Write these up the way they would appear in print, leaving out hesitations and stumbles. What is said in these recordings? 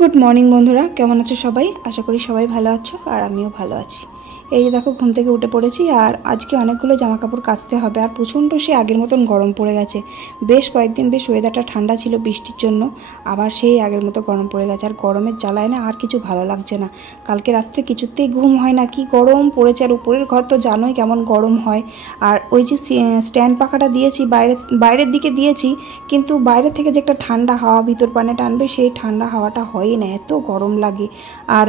Good morning বন্ধুরা, কেমন আছো সবাই? আশা করি সবাই ভালো আছো আর আমিও ভালো আছি। এই যে দেখো, ঘুম থেকে উঠে পড়েছি আর আজকে অনেকগুলো জামা কাপড় কাচতে হবে। আর প্রচণ্ড সে আগের মতন গরম পড়ে গেছে। বেশ কয়েকদিন বেশ ওয়েদারটা ঠান্ডা ছিল বৃষ্টির জন্য, আবার সেই আগের মতো গরম পড়ে গেছে। আর গরমের জ্বালায় না আর কিছু ভালো লাগছে না। কালকে রাত্রে কিছুতেই ঘুম হয় না, কি গরম পড়েছে। আর উপরের ঘর তো জানোই কেমন গরম হয়। আর ওই যে স্ট্যান্ড পাখাটা দিয়েছি বাইরের দিকে দিয়েছি, কিন্তু বাইরে থেকে যে একটা ঠান্ডা হাওয়া ভিতর পানে টানবে, সেই ঠান্ডা হাওয়াটা হয়ই না, এত গরম লাগে। আর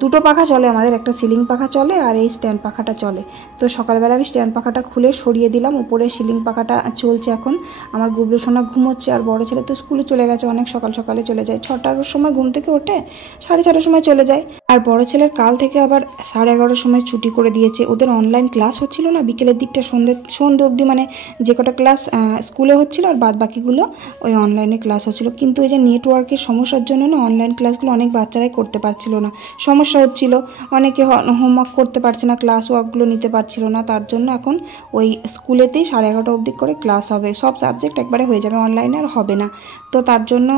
দুটো পাখা চলে আমাদের, একটা সিলিং পাখা চলে আর এই স্ট্যান্ড পাখাটা চলে। তো সকালবেলা আমি স্ট্যান্ড পাখাটা খুলে সরিয়ে দিলাম, উপরে সিলিং পাখাটা চলছে এখন। আমার গুবলু সোনা ঘুমোচ্ছে আর বড় ছেলে তো স্কুলে চলে গেছে, অনেক সকাল সকালে চলে যায়, 6টার সময় ঘুম থেকে ওঠে, 6:30টার সময় চলে যায়। আর বড় ছেলের কাল থেকে আবার 11:30টার সময় ছুটি করে দিয়েছে। ওদের অনলাইন ক্লাস হচ্ছিল না, বিকেলের দিকটা সন্ধে অবধি, মানে যে কটা ক্লাস স্কুলে হচ্ছিল আর বাদ বাকিগুলো ওই অনলাইনে ক্লাস হচ্ছিল। কিন্তু এই যে নেটওয়ার্কের সমস্যার জন্য না অনলাইন ক্লাসগুলো অনেক বাচ্চারাই করতে পারছিল না, সমস্যা হচ্ছিল। অনেকে হোমওয়ার্ক করতে পারছে না, ক্লাস ওয়ার্কগুলো নিতে পারছিল না। তার জন্য এখন ওই স্কুলেতেই 11:30 অবধি করে ক্লাস হবে, সব সাবজেক্ট একবারে হয়ে যাবে, অনলাইনে আর হবে না। তো তার জন্য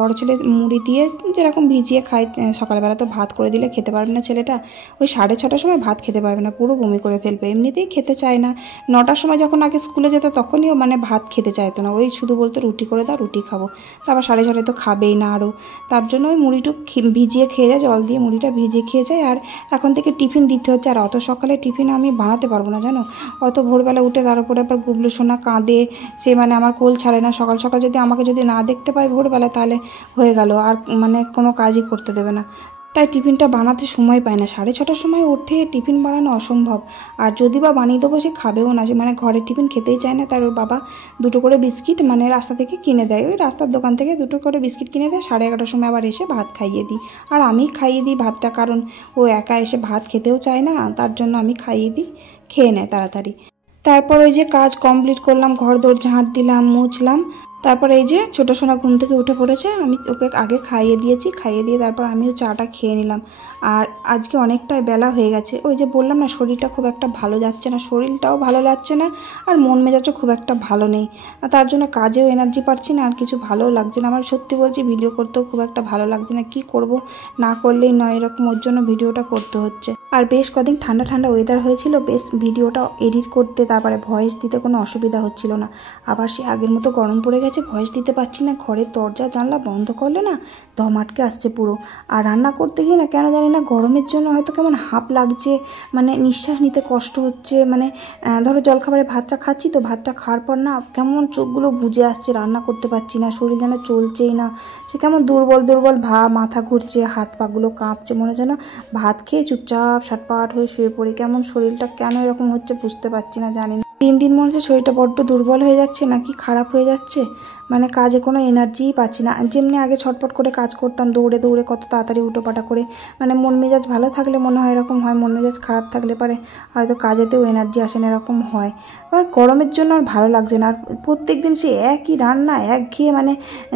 বড় ছেলে মুড়ি দিয়ে যেরকম ভিজিয়ে খায়, সকালবেলা তো ভাত করে দিলে খেতে পারবে না ছেলেটা, ওই 6:30টার সময় ভাত খেতে পারবে না, পুরো বমি করে ফেলবে, এমনিতেই খেতে চায় না। 9টার সময় যখন আগে স্কুলে যেত তখনইও মানে ভাত খেতে চাইতো না, ওই শুধু বলতো রুটি করে দাও, রুটি খাবো। তারপর 6:30টায় তো খাবেই না আরও। তার জন্য ওই মুড়িটুক ভিজিয়ে খেয়ে যায়, জল দিয়ে মুড়িটা ভিজিয়ে খেয়ে যায়। আর এখন থেকে টিফিন দিতে হচ্ছে, আর অত সকালে টিফিন আমি বানাতে পারবো না জানো। অত ভোরবেলা উঠে তার উপরে আবার গুবলু সোনা কাঁদে, সে মানে আমার কোল ছাড়ে না। সকাল সকাল যদি আমাকে না দেখতে পায় ভোরবেলা, তাহলে হয়ে গেল, আর মানে কোনো কাজই করতে দেবে না। তাই টিফিনটা বানাতে সময় পায় না, 6:30টার সময় উঠে টিফিন বানানো অসম্ভব। আর যদি বা বানিয়ে দেবো, সে খাবেও না, যে মানে ঘরের টিফিন খেতেই চায় না। তার ওর বাবা 2টো করে বিস্কিট মানে রাস্তা থেকে কিনে দেয়, ওই রাস্তার দোকান থেকে 2টো করে বিস্কিট কিনে দেয়। 11:30টার সময় আবার এসে ভাত খাইয়ে দিই, আর আমি খাইয়ে দিই ভাতটা, কারণ ও একা এসে ভাত খেতেও চায় না, তার জন্য আমি খাইয়ে দিই, খেয়ে নেয় তাড়াতাড়ি। তারপর ওই যে কাজ কমপ্লিট করলাম, ঘর দোর ঝাঁট দিলাম, মুছলাম। তারপর এই যে ছোটো সোনা ঘুম থেকে উঠে পড়েছে, আমি ওকে আগে খাইয়ে দিয়েছি, খাইয়ে দিয়ে তারপর আমিও চাটা খেয়ে নিলাম। আর আজকে অনেকটাই বেলা হয়ে গেছে, ওই যে বললাম না শরীরটা খুব একটা ভালো যাচ্ছে না, শরীরটাও ভালো যাচ্ছে না, আর মন মেজাজও খুব একটা ভালো নেই। আর তার জন্য কাজেও এনার্জি পাচ্ছি না, আর কিছু ভালোও লাগছে না। আমার সত্যি বলছি, ভিডিও করতেও খুব একটা ভালো লাগছে না, কি করব, না করলেই নয়, এরকম ওর জন্য ভিডিওটা করতে হচ্ছে। আর বেশ কদিন ঠান্ডা ঠান্ডা ওয়েদার হয়েছিল, বেশ ভিডিওটা এডিট করতে তারপরে ভয়েস দিতে কোনো অসুবিধা হচ্ছিল না। আবার সে আগের মতো গরম পড়ে গেছে, ভয়েস দিতে পারছি না, ঘরের দরজা জানলা বন্ধ করলে না দম আটকে আসছে পুরো। আর রান্না করতে গিয়ে না কেন জানি না গরমের জন্য হয়তো কেমন হাঁপ লাগছে, মানে নিঃশ্বাস নিতে কষ্ট হচ্ছে। মানে ধরো জলখাবারে ভাতটা খাচ্ছি, তো ভাতটা খাওয়ার পর না কেমন চোখগুলো বুজে আসছে, রান্না করতে পারছি না, শরীর যেন চলছেই না, সে কেমন দুর্বল দুর্বল মাথা ঘুরছে, হাত পাগুলো কাঁপছে, মনে যেন ভাত খেয়ে চুপচাপ সাটপাট হয়ে শুয়ে পড়ি। কেমন শরীরটা কেন এরকম হচ্ছে বুঝতে পারছি না, জানি না। দিন দিন মনে হচ্ছে শরীরটা বড্ড দুর্বল হয়ে যাচ্ছে, নাকি খারাপ হয়ে যাচ্ছে, মানে কাজে কোনো এনার্জিই পাচ্ছি না। যেমনি আগে ছটপট করে কাজ করতাম, দৌড়ে দৌড়ে কত তাড়াতাড়ি উটোপাটা করে, মানে মন মেজাজ ভালো থাকলে মনে হয় এরকম হয়, মন মেজাজ খারাপ থাকলে পারে হয়তো কাজেতেও এনার্জি আসে না, এরকম হয়। আর গরমের জন্য আর ভালো লাগছে না, আর প্রত্যেক দিন সে একই রান্না, একঘেয়ে, মানে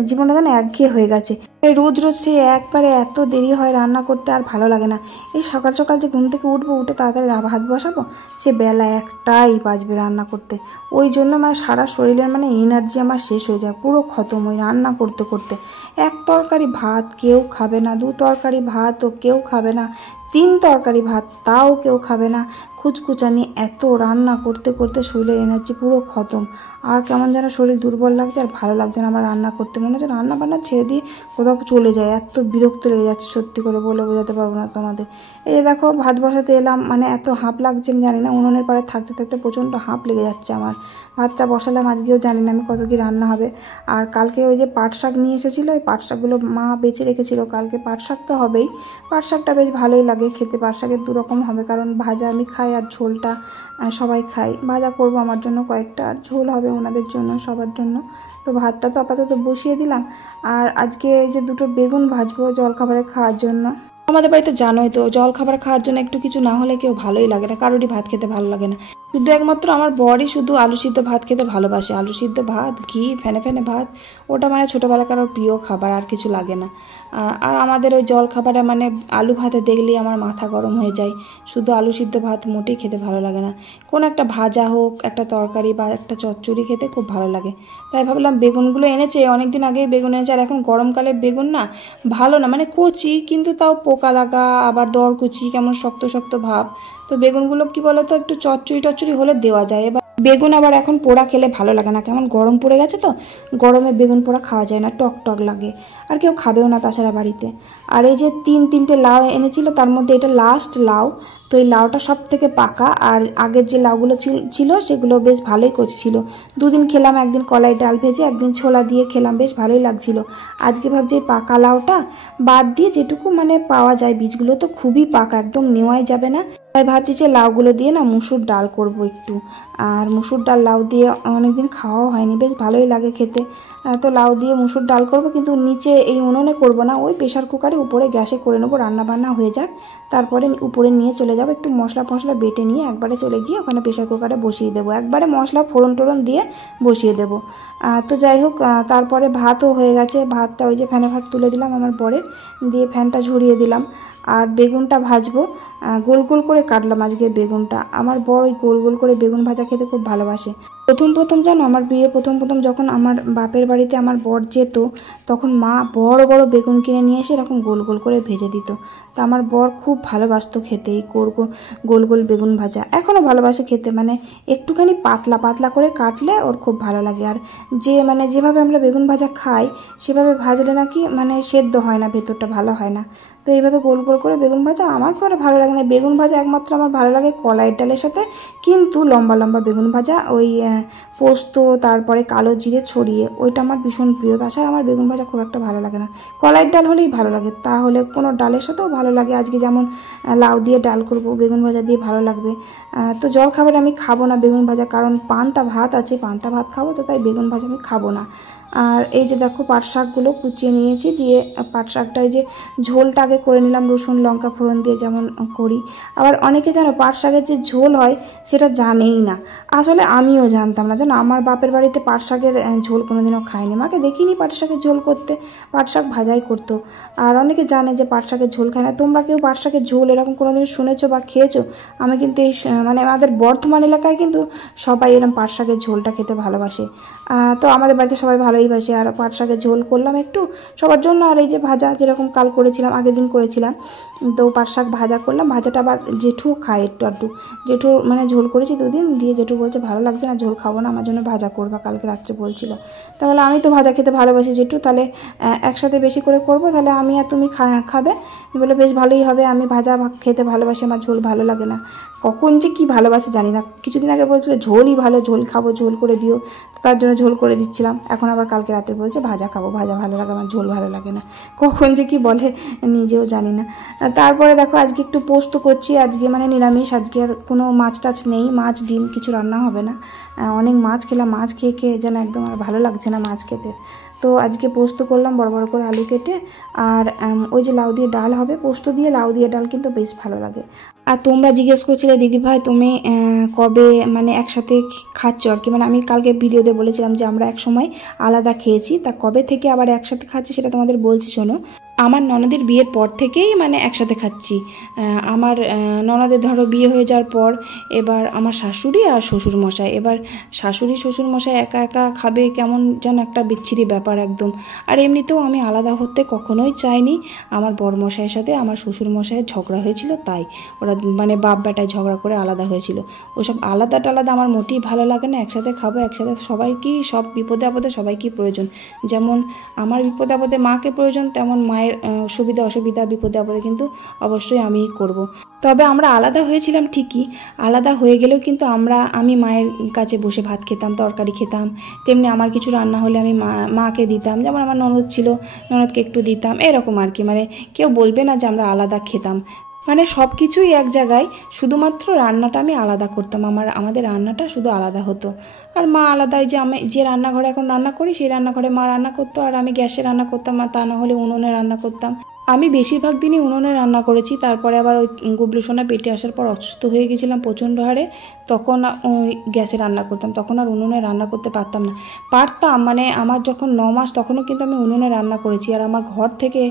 জীবনটা যেন একঘেয়ে হয়ে গেছে। এই রোজ রোজ সে একবারে এত দেরি হয় রান্না করতে, আর ভালো লাগে না। এই সকাল সকাল যে ঘুম থেকে উঠবো, উঠে তাড়াতাড়ি ভাত বসাবো, সে বেলা 1টাই বাজবে রান্না করতে। ওই জন্য মানে সারা শরীরের মানে এনার্জি আমার শেষ হয়ে যায়, পুরো খতম ওই রান্না করতে করতে। 1 তরকারি ভাত কেউ খাবে না, 2 তরকারি ভাতও কেউ খাবে না, 3 তরকারি ভাত তাও কেউ খাবে না। খুচকুচানি এত রান্না করতে করতে শরীরের এনার্জি পুরো খতম। আর কেমন যেন শরীর দুর্বল লাগছে, আর ভালো লাগছে না আমার রান্না করতে, মনে হচ্ছে রান্না বান্না ছেড়ে দিয়ে কোথাও চলে যায়, এত বিরক্ত লেগে যাচ্ছে, সত্যি করে বলে বোঝাতে পারবো না তোমাদের। এই যে দেখো ভাত বসাতে এলাম, মানে এত হাঁপ লাগছে আমি জানি না, উনুনের পাড়ে থাকতে থাকতে প্রচণ্ড হাঁপ লেগে যাচ্ছে আমার। ভাতটা বসালাম, আজকেও জানি না আমি কত কি রান্না হবে। আর কালকে ওই যে পাট শাক নিয়ে এসেছিলো, ওই পাট শাকগুলো মা বেঁচে রেখেছিল, কালকে পাট শাক তো হবেই। পাট শাকটা বেশ ভালোই লাগে খেতে, পাট শাকের 2 রকম হবে, কারণ ভাজা আমি খাই আর ঝোলটা সবাই খাই। ভাজা করবো আমার জন্য কয়েকটা, আর ঝোল হবে ওনাদের জন্য, সবার জন্য। তো ভাতটা তো আপাতত বসিয়ে দিলাম। আর আজকে এই যে 2টো বেগুন ভাজবো জলখাবারে খাওয়ার জন্য। আমাদের বাড়িতে জানোই তো, জলখাবার খাওয়ার জন্য একটু কিছু না হলে কেউ ভালোই লাগে না, কারোরই ভাত খেতে ভালো লাগে না। শুধু একমাত্র আমার বরই শুধু আলু সিদ্ধ ভাত খেতে ভালোবাসে। আলু সিদ্ধ ভাত, ঘি, ফেনে ফেনে ভাত, ওটা মানে ছোটোবেলাকার ওর প্রিয় খাবার, আর কিছু লাগে না। আর আমাদের ওই জল খাবারে মানে আলু ভাতে দেখলেই আমার মাথা গরম হয়ে যায়। শুধু আলু সিদ্ধ ভাত মোটেই খেতে ভালো লাগে না। কোনো একটা ভাজা হোক, একটা তরকারি বা একটা চচ্চড়ি খেতে খুব ভালো লাগে। তাই ভাবলাম বেগুনগুলো এনেছে, অনেক দিন আগেই বেগুন এনেছে, আর এখন গরমকালে বেগুন না ভালো না, মানে কচি কিন্তু তাও পোকা লাগা, আবার দরকুচি, কেমন শক্ত শক্ত ভাব। তো বেগুনগুলো কি বলতো একটু চচ্চড়ি হলে দেওয়া যায়। এবার বেগুন আবার এখন পোড়া খেলে ভালো লাগে না, কেমন গরম পড়ে গেছে তো, গরমে বেগুন পোড়া খাওয়া যায় না, টক টক লাগে, আর কেউ খাবেও না তাছাড়া বাড়িতে। আর এই যে তিনটে লাউ এনেছিল, তার মধ্যে এটা লাস্ট লাউ। তো এই লাউটা সব থেকে পাকা, আর আগের যে লাউগুলো ছিল সেগুলো বেশ ভালোই কচি ছিল। দুদিন খেলাম, একদিন কলাই ডাল ভেজে, একদিন ছোলা দিয়ে খেলাম, বেশ ভালোই লাগছিল। আজকে ভাবছি পাকা লাউটা বাদ দিয়ে যেটুকু মানে পাওয়া যায়, বীজগুলো তো খুবই পাকা, একদম নেওয়াই যাবে না। তাই ভাবছি যে লাউগুলো দিয়ে না মুসুর ডাল করব একটু। আর মুসুর ডাল লাউ দিয়ে অনেকদিন খাওয়াও হয়নি, বেশ ভালোই লাগে খেতে। তো লাউ দিয়ে মুসুর ডাল করব, কিন্তু নিচে এই উনুনে করব না, ওই প্রেশার কুকারে উপরে গ্যাসে করে নেবো, রান্না বান্না হয়ে যাক, তারপরে উপরে নিয়ে চলে যাব, একটু মশলা ফসলা বেটে নিয়ে একবারে চলে গিয়ে ওখানে প্রেশার কুকারে বসিয়ে দেবো, একবারে মশলা ফোড়ন টোড়ন দিয়ে বসিয়ে দেবো। তো যাই হোক, তারপরে ভাতও হয়ে গেছে, ভাতটা ওই যে ফ্যানে ভাত তুলে দিলাম আমার বরের, দিয়ে ফ্যানটা ঝরিয়ে দিলাম। আর বেগুনটা ভাজবো, গোল গোল করে কাটলাম আজকে বেগুনটা। আমার বর ওই গোল গোল করে বেগুন ভাজা খেতে খুব ভালোবাসে। প্রথম জানো, আমার বিয়ে প্রথম যখন আমার বাপের বাড়িতে আমার বর যেত, তখন মা বড় বড় বেগুন কিনে নিয়ে এসে এরকম গোল গোল করে ভেজে দিত। তো আমার বর খুব ভালোবাসতো খেতে এই গোল গোল বেগুন ভাজা, এখনও ভালোবাসে খেতে, মানে একটুখানি পাতলা পাতলা করে কাটলে ওর খুব ভালো লাগে। আর যেভাবে আমরা বেগুন ভাজা খাই সেভাবে ভাজলে নাকি মানে সেদ্ধ হয় না, ভেতরটা ভালো হয় না। তো এইভাবে গোল গোল করে বেগুন ভাজা আমার খুব ভালো লাগে না। বেগুন ভাজা একমাত্র আমার ভালো লাগে কলাইয়ের ডালের সাথে, কিন্তু লম্বা লম্বা বেগুন ভাজা, ওই পোস্ত তারপরে কালো জিরে ছড়িয়ে, ওইটা আমার ভীষণ প্রিয়। তাছাড়া আমার বেগুন ভাজা খুব একটা ভালো লাগে না। কলাইয়ের ডাল হলেই ভালো লাগে, তাহলে কোনো ডালের সাথেও ভালো লাগে। আজকে যেমন লাউ দিয়ে ডাল করব, বেগুন ভাজা দিয়ে ভালো লাগবে। তো জল খাবার আমি খাবো না বেগুন ভাজা, কারণ পান্তা ভাত আছে, পান্তা ভাত খাবো, তো তাই বেগুন ভাজা আমি খাবো না। আর এই যে দেখো পাট শাকগুলো কুচিয়ে নিয়েছি, দিয়ে পাট শাকটা এই যে ঝোলটা আগে করে নিলাম রসুন লঙ্কা ফোড়ন দিয়ে, যেমন করি। আবার অনেকে জানো পাট শাকের যে ঝোল হয় সেটা জানেই না, আসলে আমিও জানতাম না, জানো আমার বাপের বাড়িতে পাট শাকের ঝোল কোনোদিনও খাইনি, মাকে দেখিনি পাট শাকের ঝোল করতে, পাট শাক ভাজাই করতো। আর অনেকে জানে যে পাট শাকের ঝোল খায় না। তোমরা কেউ পাট শাকের ঝোল এরকম কোনোদিন শুনেছো বা খেয়েছো? আমি কিন্তু এই মানে আমাদের বর্ধমান এলাকায় কিন্তু সবাই এরকম পাট শাকের ঝোলটা খেতে ভালোবাসে। তো আমাদের বাড়িতে সবাই ভালোই বাসে। আর পাট শাকের ঝোল করলাম একটু সবার জন্য, আর এই যে ভাজা যেরকম কাল করেছিলাম, আগের দিন করেছিলাম, তো পাট শাক ভাজা করলাম। ভাজাটা আবার জেঠু খায় একটু আধটু, জেঠু মানে ঝোল করেছি দুদিন, দিয়ে জেঠু বলছে ভালো লাগছে না, ঝোল খাবো না, আমার জন্য ভাজা করবা, কালকে রাত্রে বলছিল। তাহলে আমি তো ভাজা খেতে ভালোবাসি জেঠু, তাহলে একসাথে বেশি করে করবো, তাহলে আমি আর তুমি খাবে, বলে বেশ ভালোই হবে। আমি ভাজা খেতে ভালোবাসি, আমার ঝোল ভালো লাগে না। কখন যে কী ভালোবাসে জানি না, কিছুদিন আগে বলছিল ঝোলই ভালো, ঝোল খাবো, ঝোল করে দিও, তো তার জন্য ঝোল করে দিচ্ছিলাম। এখন আবার কালকে রাতে বলছে ভাজা খাবো, ভাজা ভালো লাগে, আমার ঝোল ভালো লাগে না। কখন যে কি বলে নিজেও জানি না। তারপরে দেখো আজকে একটু পোস্ত করছি, আজকে মানে নিরামিষ, আজকে আর কোনো মাছ টাছ নেই, মাছ ডিম কিছু রান্না হবে না। অনেক মাছ খেলাম, মাছ খেয়ে যেন একদম আর ভালো লাগছে না মাছ খেতে। তো আজকে পোস্ত করলাম বড় বড় করে আলু কেটে। আর ওই যে লাউ দিয়ে ডাল হবে, পোস্ত দিয়ে লাউ দিয়ে ডাল কিন্তু বেশ ভালো লাগে। আর তোমরা জিজ্ঞেস করছিলে দিদিভাই তুমি কবে মানে একসাথে খাচ্ছ আর কি, মানে আমি কালকে ভিডিওতে বলেছিলাম যে আমরা এক সময় আলাদা খেয়েছি, তা কবে থেকে আবার একসাথে খাচ্ছি সেটা তোমাদের বলছি শোনো। আমার ননদের বিয়ের পর থেকেই মানে একসাথে খাচ্ছি। আমার ননদের ধরো বিয়ে হয়ে যাওয়ার পর এবার আমার শাশুড়ি আর শ্বশুর মশাই, এবার শাশুড়ি শ্বশুর মশাই একা একা খাবে, কেমন যেন একটা বিচ্ছিরি ব্যাপার একদম। আর এমনিতেও আমি আলাদা হতে কখনোই চাইনি। আমার বড় মশাইয়ের সাথে আমার শ্বশুর মশাইয়ের ঝগড়া হয়েছিল, তাই ওরা মানে বাপ বেটায় ঝগড়া করে আলাদা হয়েছিল। ওসব আলাদা টালাদা আমার মোটেই ভালো লাগে না। একসাথে খাবো, একসাথে সবাইকেই সব বিপদে আপদে সবাইকেই প্রয়োজন। যেমন আমার বিপদে আপদে মাকে প্রয়োজন, তেমন মায়ের সুবিধা অসুবিধা বিপদে আপদে কিন্তু অবশ্যই আমিই করব। তবে আমরা আলাদা হয়েছিলাম ঠিকই, আলাদা হয়ে গেলেও কিন্তু আমি মায়ের কাছে বসে ভাত খেতাম, তরকারি খেতাম, তেমনি আমার কিছু রান্না হলে আমি মাকে দিতাম, যেমন আমার ননদ ছিল ননদকে একটু দিতাম, এরকম আর কি। মানে কেউ বলবে না যে আমরা আলাদা খেতাম, মানে সব কিছুই এক জায়গায়, শুধুমাত্র রান্নাটা আমি আলাদা করতাম, আমাদের রান্নাটা শুধু আলাদা হতো। আর মা আলাদা, যে আমি যে রান্নাঘরে এখন রান্না করি সেই রান্নাঘরে মা রান্না করতো, আর আমি গ্যাসে রান্না করতাম, তা না হলে উনুনে রান্না করতাম। আমি বেশিরভাগ দিনই উনুনে রান্না করেছি। তারপরে আবার ওই গুবলু সোনা পেটে আসার পর অসুস্থ হয়ে গেছিলাম প্রচণ্ড হারে, তখন ওই গ্যাসে রান্না করতাম, তখন আর উনুনে রান্না করতে পারতাম না। পারতাম মানে আমার যখন 9 মাস তখনও কিন্তু আমি উনুনে রান্না করেছি। আর আমার ঘর থেকে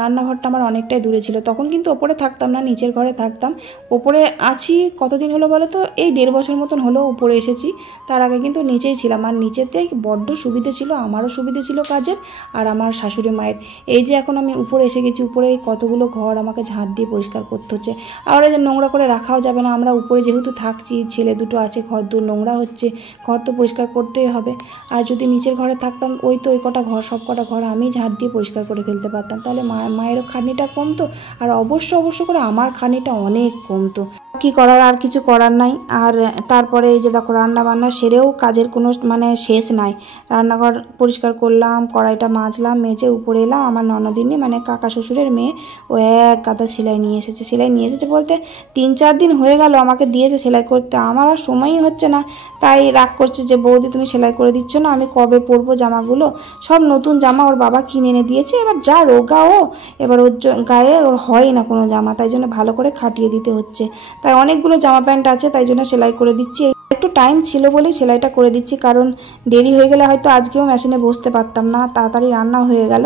রান্নাঘরটা আমার অনেকটাই দূরে ছিল, তখন কিন্তু ওপরে থাকতাম না, নিচের ঘরে থাকতাম। ওপরে আছি কতদিন হলো বলো তো, এই 1.5 বছর মতন হলো উপরে এসেছি। তার আগে কিন্তু নিচেই ছিলাম। আর নিচেতে বড্ড সুবিধে ছিল, আমারও সুবিধে ছিল কাজের আর আমার শাশুড়ি মায়ের। এই যে এখন আমি উপরে এসে গেছি, উপরে কতগুলো ঘর আমাকে ঝাঁট দিয়ে পরিষ্কার করতে হচ্ছে। আর যে নোংরা করে রাখাও যাবে না, আমরা উপরে যেহেতু থাকছি, ছেলে দুটো আছে, ঘর দূর নোংরা হচ্ছে, ঘর তো পরিষ্কার করতেই হবে। আর যদি নিচের ঘরে থাকতাম, ওই কটা ঘর, সব কটা ঘর আমি ঝাঁট দিয়ে পরিষ্কার করে ফেলতে পারতাম, তাহলে মায়েরও খাটনিটা কমতো আর অবশ্য করে আমার খাটনিটা অনেক কমতো। কি করার, আর কিছু করার নাই। আর তারপরে এই যে দেখো রান্না বান্না সেরেও কাজের কোনো মানে শেষ নাই। রান্নাঘর পরিষ্কার করলাম, কড়াইটা মাজলাম, মেজে উপরে এলাম। আমার ননদিনী মানে কাকা শ্বশুরের মেয়ে, ও এক গাদা সেলাই নিয়ে এসেছে। সেলাই নিয়ে এসেছে বলতে 3-4 দিন হয়ে গেল আমাকে দিয়েছে সেলাই করতে, আমার আর সময়ই হচ্ছে না। তাই রাগ করছে যে বৌদি তুমি সেলাই করে দিচ্ছ না, আমি কবে পরবো জামাগুলো। সব নতুন জামা ওর বাবা কিনে এনে দিয়েছে, এবার যা রোগা ও, এবার ওর গায়ে ওর হয় না কোনো জামা, তাই জন্য ভালো করে খাটিয়ে দিতে হচ্ছে। তাই অনেকগুলো জামা প্যান্ট আছে, তাই জন্য সেলাই করে দিচ্ছি। একটু টাইম ছিল বলেই সেলাইটা করে দিচ্ছি, কারণ দেরি হয়ে গেলে হয়তো আজকেও মেশিনে বসতে পারতাম না। তাড়াতাড়ি রান্না হয়ে গেল,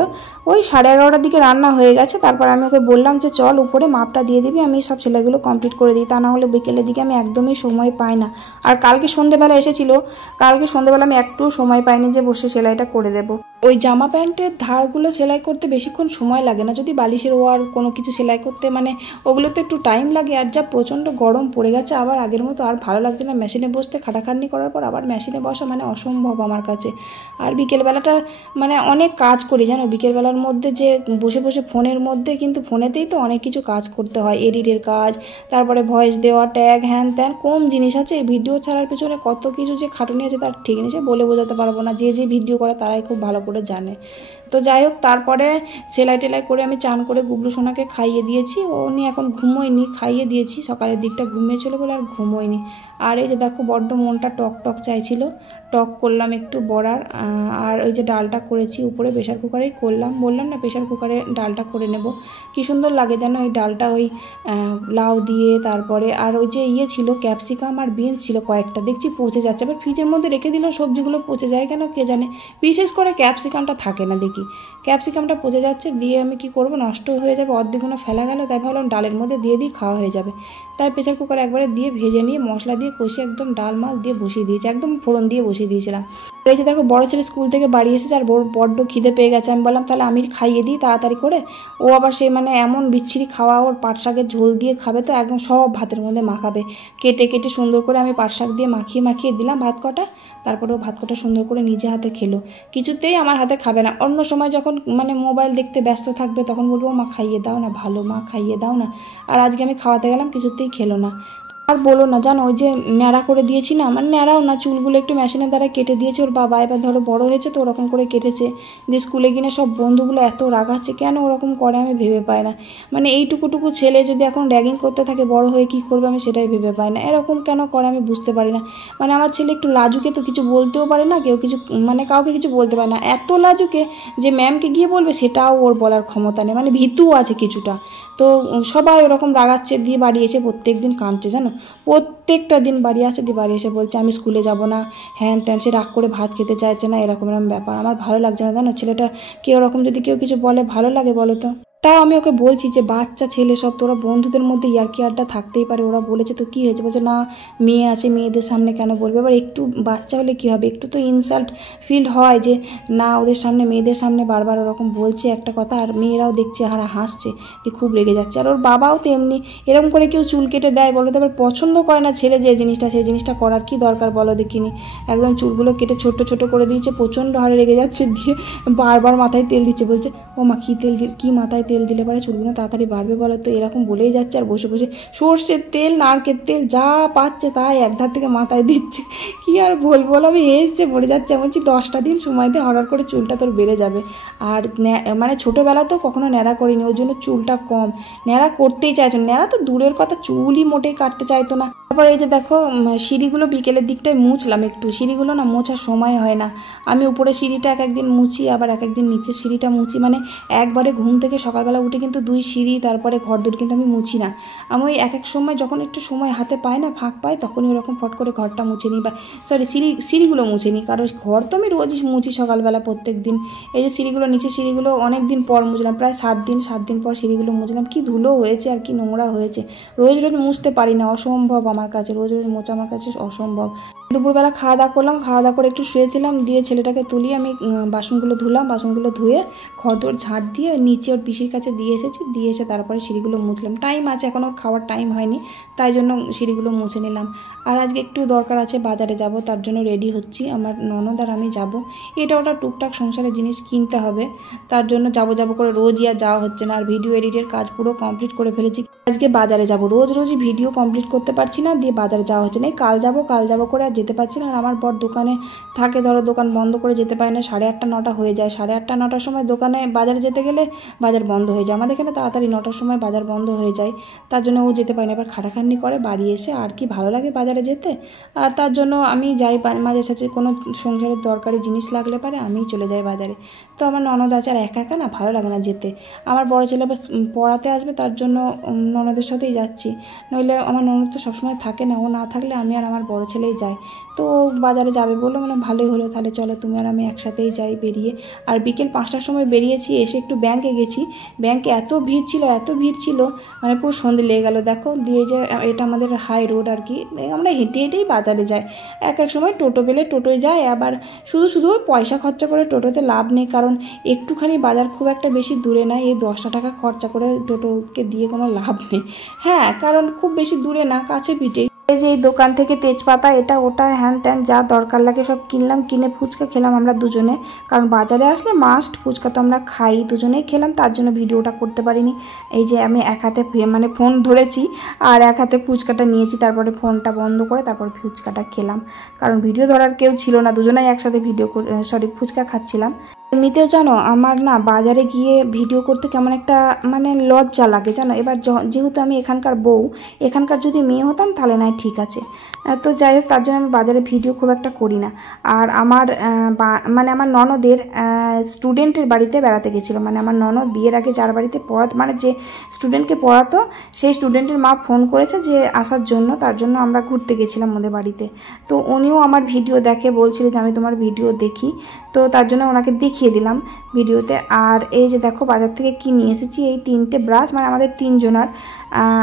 ওই 11:30টার দিকে রান্না হয়ে গেছে। তারপর আমি ওকে বললাম যে চল উপরে মাপটা দিয়ে দিবি, আমি সব সেলাইগুলো কমপ্লিট করে দিই, তা না হলে বিকেলের দিকে আমি একদমই সময় পাই না। আর কালকে সন্ধ্যেবেলা এসেছিল, কালকে সন্ধ্যেবেলা আমি একটুও সময় পাইনি যে বসে সেলাইটা করে দেবো। ওই জামা প্যান্টের ধারগুলো সেলাই করতে বেশিক্ষণ সময় লাগে না, যদি বালিশের ওয়ার কোনো কিছু সেলাই করতে মানে ওগুলোতে একটু টাইম লাগে। আর যা প্রচণ্ড গরম পড়ে গেছে, আবার আগের মতো আর ভালো লাগছে না মেশিনে বসতে। খাটাখাটনি করার পর আবার মেশিনে বসা মানে অসম্ভব আমার কাছে। আর বিকেলবেলাটা মানে অনেক কাজ করি জানো, বিকেলবেলার মধ্যে যে বসে বসে ফোনের মধ্যে, কিন্তু ফোনেতেই তো অনেক কিছু কাজ করতে হয়, এডিটের কাজ, তারপরে ভয়েস দেওয়া, ট্যাগ, হ্যান ত্যান, কম জিনিস আছে। ভিডিও ছাড়ার পেছনে কত কিছু যে খাটুনি আছে তার ঠিক নেই, সে বলে বোঝাতে পারবো না। যে ভিডিও করে তারাই খুব ভালো করে জানে। তো যাই হোক, তারপরে সেলাই টেলাই করে আমি চান করে গুবলু সোনাকে খাইয়ে দিয়েছি। ও নিয়ে এখন ঘুমোয়নি, খাইয়ে দিয়েছি, সকালের দিকটা ঘুমিয়েছিল বলে আর ঘুমোয়নি। আর এই যে দেখো বড্ড মনটা টক টক চাইছিল, টক করলাম একটু বড়ার। আর ওই যে ডালটা করেছি উপরে প্রেশার কুকারেই করলাম, বললাম না প্রেশার কুকারে ডালটা করে নেব। কি সুন্দর লাগে যেন ওই ডালটা, ওই লাউ দিয়ে। তারপরে আর ওই যে ছিল ক্যাপসিকাম আর বিনস ছিল কয়েকটা, দেখছি পচে যাচ্ছে। আবার ফ্রিজের মধ্যে রেখে দিলেও সবজিগুলো পচে যায় কেন কে জানে, বিশেষ করে ক্যাপসিকামটা থাকে না দেখি, ক্যাপসিকামটা পচে যাচ্ছে। দিয়ে আমি কি করব, নষ্ট হয়ে যাবে, অর্ধেকগুলো ফেলা গেল, তাই ভাবলাম ডালের মধ্যে দিয়ে দিই, খাওয়া হয়ে যাবে। তাই প্রেশার কুকারে একবারে দিয়ে ভেজে নিয়ে মশলা দিয়ে কষিয়ে একদম ডাল মাছ দিয়ে বসিয়ে দিয়েছি, একদম ফোড়ন দিয়ে বসিয়ে দিয়েছিলাম। এই যে দেখো বড় ছেলে স্কুল থেকে বাড়ি এসেছে আর বড্ড খিদে পেয়ে গেছে। আমি বললাম তাহলে আমি খাইয়ে দিই তাড়াতাড়ি করে। ও আবার সে মানে এমন বিচ্ছিরি খাওয়া, ওর পাট শাকের ঝোল দিয়ে খাবে, তো একদম সব ভাতের মধ্যে মাখাবে। কেটে কেটে সুন্দর করে আমি পাট শাক দিয়ে মাখিয়ে দিলাম ভাত কটা। তারপরে ও ভাত কটা সুন্দর করে নিজে হাতে খেলো, কিছুতেই আমার হাতে খাবে না। অন্য সময় যখন মানে মোবাইল দেখতে ব্যস্ত থাকবে তখন বলবো মা খাইয়ে দাও না, ভালো মা খাইয়ে দাও না। আর আজকে আমি খাওয়াতে গেলাম, কিছুতেই খেলো না। আর বলো না জানো, ওই যে ন্যাড়া করে দিয়েছি না, মানে ন্যাড়াও না, চুলগুলো একটু মেশিনের দ্বারা কেটে দিয়েছে ওর বাবা। এবার ধরো বড় হয়েছে তো ওরকম করে কেটেছে। যে স্কুলে গিয়ে সব বন্ধুগুলো এত রাগাচ্ছে, কেন ওরকম করে আমি ভেবে পাই না। মানে এইটুকু ছেলে যদি এখন র্যাগিং করতে থাকে, বড় হয়ে কী করবে আমি সেটাই ভেবে পাই না। এরকম কেন করে আমি বুঝতে পারি না। মানে আমার ছেলে একটু লাজুকে, তো কিছু বলতেও পারে না, কেউ কিছু মানে কাউকে কিছু বলতে পারে না। এত লাজুকে যে ম্যামকে গিয়ে বলবে সেটাও ওর বলার ক্ষমতা নেই, মানে ভীতুও আছে কিছুটা। তো সবাই ওরকম রাগাচ্ছে, দিয়ে বাড়ি এসে প্রত্যেক দিন কাঁদছে জানো, প্রত্যেকটা দিন বাড়ি আসে, দিয়ে বাড়ি এসে বলছে আমি স্কুলে যাব না, হ্যান ত্যান, সে রাগ করে ভাত খেতে চাইছে না, এরকম ব্যাপার। আমার ভালো লাগছে না জানো, ছেলেটা কেউ ওরকম যদি কেউ কিছু বলে ভালো লাগে বলো তো? তাও আমি ওকে বলছি যে বাচ্চা ছেলে সব, তোরা বন্ধুদের মধ্যে ইয়ার্কি আড্ডা থাকতেই পারে, ওরা বলেছে তো কী হয়েছে, বলছে না মেয়ে আছে, মেয়েদের সামনে কেন বলবে। এবার একটু বাচ্চা হলে কী হবে, একটু তো ইনসাল্ট ফিল হয় যে না ওদের সামনে, মেয়েদের সামনে বারবার ওরকম বলছে একটা কথা, আর মেয়েরাও দেখছে আর হাসছে, দিয়ে খুব রেগে যাচ্ছে। আর ওর বাবাও তো এমনি, এরকম করে কেউ চুল কেটে দেয় বলো তো, এবার পছন্দ করে না ছেলে যে জিনিসটা, সেই জিনিসটা করার কি দরকার বলো দেখিনি। একদম চুলগুলো কেটে ছোট ছোট করে দিয়েছে, প্রচণ্ড হারে রেগে যাচ্ছে, দিয়ে বারবার মাথায় তেল দিচ্ছে, বলছে ও মা কী তেল কী মাথায় তেল দিলে পরে চুলগুলো তাড়াতাড়ি বাড়বে বলো তো, এরকম বলেই যাচ্ছে। আর বসে বসে সর্ষের তেল, নারকেল তেল যা পাচ্ছে তাই একধার থেকে মাথায় দিচ্ছে। কি আর বলবো, আমি এসে পড়ে যাচ্ছে। বলছি 10টা দিন সময় দিয়ে হঠাৎ করে চুলটা তোর বেড়ে যাবে। আর মানে ছোটোবেলাতেও কখনো ন্যাড়া করিনি, ওই জন্য চুলটা কম, ন্যাড়া করতেই চাইছো, ন্যাড়া তো দূরের কথা, চুলই মোটেই কাটতে চাইতো না। তারপর এই যে দেখো সিঁড়িগুলো বিকেলের দিকটায় মুছলাম একটু, সিঁড়িগুলো না মোছার সময় হয় না। আমি উপরে সিঁড়িটা এক একদিন মুছি, আবার এক একদিন নিচের সিঁড়িটা মুছি, মানে একবারে ঘুম থেকে সকাল সকালবেলা উঠে কিন্তু 2 সিঁড়ি তারপরে ঘর দূর কিন্তু আমি মুছি না। আমি ওই এক সময় যখন একটু সময় হাতে পাই না, ফাঁক পাই, তখনই ওরকম ফট করে ঘরটা মুছে নিই, বা সিঁড়িগুলো মুছে নিই। কারণ ঘর তো আমি রোজই মুছি সকালবেলা প্রত্যেক দিন। এই যে সিঁড়িগুলো, নিচে সিঁড়িগুলো অনেক দিন পর মুছলাম, প্রায় 7 দিন পর সিঁড়িগুলো মুছলাম। কি ধুলো হয়েছে আর কি নোংরা হয়েছে। রোজ মুছতে পারি না, অসম্ভব আমার কাছে, রোজ মোছা আমার কাছে অসম্ভব। দুপুরবেলা খাওয়া দাওয়া করলাম, খাওয়া দাওয়া করে একটু শুয়েছিলাম, দিয়ে ছেলেটাকে তুলি আমি বাসনগুলো ধুলাম, বাসনগুলো ধুয়ে ঘর দোর ঝাঁট দিয়ে নিচে ওর পিসির কাছে দিয়ে এসেছি, দিয়ে এসে তারপরে সিঁড়িগুলো মুছলাম। টাইম আছে, এখন ওর খাওয়ার টাইম হয়নি, তাই জন্য সিঁড়িগুলো মুছে নিলাম। আর আজকে একটু দরকার আছে, বাজারে যাব, তার জন্য রেডি হচ্ছি। আমার ননদ আর আমি যাব, এটা ওটা টুকটাক সংসারের জিনিস কিনতে হবে, তার জন্য যাব করে রোজই আর যাওয়া হচ্ছে না। আর ভিডিও এডিটের কাজ পুরো কমপ্লিট করে ফেলেছি, আজকে বাজারে যাব। রোজই ভিডিও কমপ্লিট করতে পারছি না, দিয়ে বাজারে যাওয়া হচ্ছে না। কাল যাব করে আর যেতে পারছি না। আর আমার বর দোকানে থাকে, ধরো দোকান বন্ধ করে যেতে পারে না, 8:30 9টা হয়ে যায়। 8:30 9টার সময় দোকানে বাজারে যেতে গেলে বাজার বন্ধ হয়ে যায়। আমাদের এখানে তাড়াতাড়ি 9টার সময় বাজার বন্ধ হয়ে যায়, তার জন্য ও যেতে পারে না। এবার খাটাখাটনি করে বাড়ি এসে আর কি ভালো লাগে বাজারে যেতে, আর তার জন্য আমি যাই মাঝে সাঝে, কোনো সংসারের দরকারি জিনিস লাগলে পারে আমি চলে যাই বাজারে। তো আমার ননদ আছে, আর একা একা না ভালো লাগে না যেতে। আমার বড় ছেলে পড়াতে আসবে, তার জন্য ননদের সাথেই যাচ্ছি, নইলে আমার ননদ তো সবসময় থাকে না, ও না থাকলে আমি আর আমার বড় ছেলেই যাই। তো বাজারে যাবে বললো, মানে ভালোই হলো, তাহলে চলো তুমি আর আমি একসাথেই যাই বেরিয়ে। আর বিকেল 5টার সময় বেরিয়েছি, এসে একটু ব্যাংকে গেছি। ব্যাংকে এত ভিড় ছিল, মানে পুরো সন্ধে লেগে গেল। দেখো দিয়ে যে এটা আমাদের হাই রোড আর কি, আমরা হেঁটেই বাজারে যাই। এক সময় টোটো পেলে টোটোয় যায়, আবার শুধু ওই পয়সা খরচা করে টোটোতে লাভ নেই, কারণ একটুখানি বাজার খুব একটা বেশি দূরে না, এই 10টা টাকা খরচা করে টোটোকে দিয়ে কোনো লাভ নেই। হ্যাঁ, কারণ খুব বেশি দূরে না, কাছে পিঠেই। এই যে এই দোকান থেকে তেজপাতা, এটা ওটা হ্যান ত্যান যা দরকার লাগে সব কিনলাম, কিনে ফুচকা খেলাম আমরা দুজনে, কারণ বাজারে আসলে মাস্ট ফুচকা তো আমরা খাই, দুজনেই খেলাম, তার জন্য ভিডিওটা করতে পারিনি। এই যে আমি এক হাতে মানে ফোন ধরেছি আর এক হাতে ফুচকাটা নিয়েছি, তারপরে ফোনটা বন্ধ করে তারপর ফুচকাটা খেলাম, কারণ ভিডিও ধরার কেউ ছিল না, দুজনেই একসাথে ফুচকা খাচ্ছিলাম। এমনিতেও জানো আমার না বাজারে গিয়ে ভিডিও করতে কেমন একটা মানে লজ্জা লাগে জানো। এবার যেহেতু আমি এখানকার বউ, এখানকার যদি মেয়ে হতাম তাহলে নাই ঠিক আছে। তো যাই হোক, তার জন্য আমি বাজারে ভিডিও খুব একটা করি না। আর আমার মানে আমার ননদের স্টুডেন্টের বাড়িতে বেড়াতে গেছিলো, মানে আমার ননদ বিয়ের আগে যার বাড়িতে পড়াতো, মানে যে স্টুডেন্টকে পড়াতো, সেই স্টুডেন্টের মা ফোন করেছে যে আসার জন্য, তার জন্য আমরা ঘুরতে গেছিলাম ওদের বাড়িতে। তো উনিও আমার ভিডিও দেখে, বলছিল যে আমি তোমার ভিডিও দেখি, তো তার জন্য ওনাকে দেখিয়ে দিলাম ভিডিওতে। আর এই যে দেখো বাজার থেকে কি নিয়ে এসেছি, এই 3টে ব্রাশ, মানে আমাদের 3 জনার।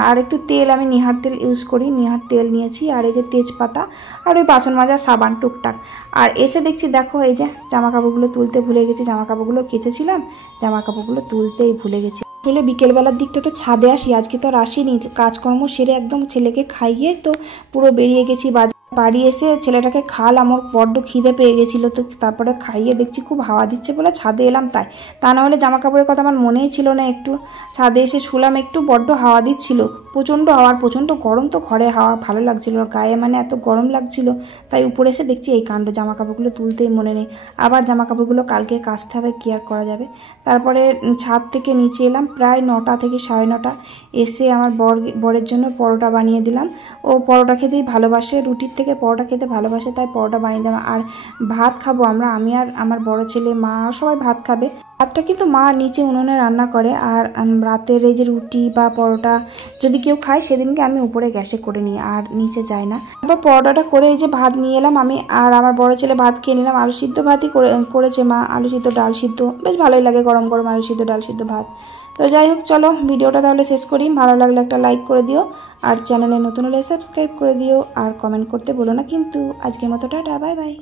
আর একটু তেল, আমি নিহার তেল ইউজ করি, নিহার তেল নিয়েছি। আর এই যে তেজপাতা, আর ওই বাসন মাজার সাবান টুকটাক। আর এসে দেখছি দেখো এই যে জামা কাপড়গুলো তুলতে ভুলে গেছি, জামা কাপড়গুলো কেচেছিলাম, জামা কাপড়গুলো তুলতেই ভুলে গেছি। আসলে বিকেলবেলার দিকটা তো ছাদে আসি, আজকে তো আর আসিনি, কাজকর্ম সেরে একদম ছেলেকে খাইয়ে তো পুরো বেরিয়ে গেছি বাড়ি এসে ছেলেটাকে খাওয়ালাম, ওর বড্ড খিদে পেয়ে গেছিলো, তো তারপরে খাইয়ে দেখছি খুব হাওয়া দিচ্ছে বলে ছাদে এলাম, তা না হলে জামা কাপড়ের কথা আমার মনেই ছিল না। একটু ছাদে এসে শুলাম, একটু বড্ড হাওয়া দিচ্ছিল, প্রচণ্ড হাওয়া, প্রচণ্ড গরম, তো ঘরে হাওয়া ভালো লাগছিল, গায়ে মানে এত গরম লাগছিল, তাই উপরে এসে দেখছি এই কাণ্ড, জামা কাপড়গুলো তুলতেই মনে নেই। আবার জামা কাপড়গুলো কালকে কাচতে হবে, কি আর করা যাবে। তারপরে ছাদ থেকে নিচে এলাম প্রায় 9টা থেকে 9:30, এসে আমার বরের জন্য পরোটা বানিয়ে দিলাম। ও পরোটা খেতেই ভালোবাসে, রুটির থেকে পরোটা খেতে ভালোবাসে, তাই পরোটা বানিয়ে দিলাম। আর ভাত খাবো আমরা, আমি আর আমার বড় ছেলে, মা সবাই ভাত খাবে। ভাতটা কিন্তু মা নিচে উনুনে রান্না করে, আর রাতের এই যে রুটি বা পরোটা যদি কেউ খায় সেদিনকে আমি উপরে গ্যাসে করে নিই, আর নিচে যাই না। তারপর পরোটাটা করে এই যে ভাত নিয়ে এলাম, আমি আর আমার বড় ছেলে ভাত খেয়ে নিলাম। আলু সিদ্ধ ভাতই করেছে মা, আলু সিদ্ধ ডাল সিদ্ধ, বেশ ভালোই লাগে গরম গরম আলু সিদ্ধ ডাল সিদ্ধ ভাত। তো যাই হোক, চলো ভিডিওটা তাহলে শেষ করি। ভালো লাগলে একটা লাইক করে দিও, আর চ্যানেলে নতুন হলে সাবস্ক্রাইব করে দিও, আর কমেন্ট করতে বলো না কিন্তু। আজকের মতো টাটা, বাই বাই।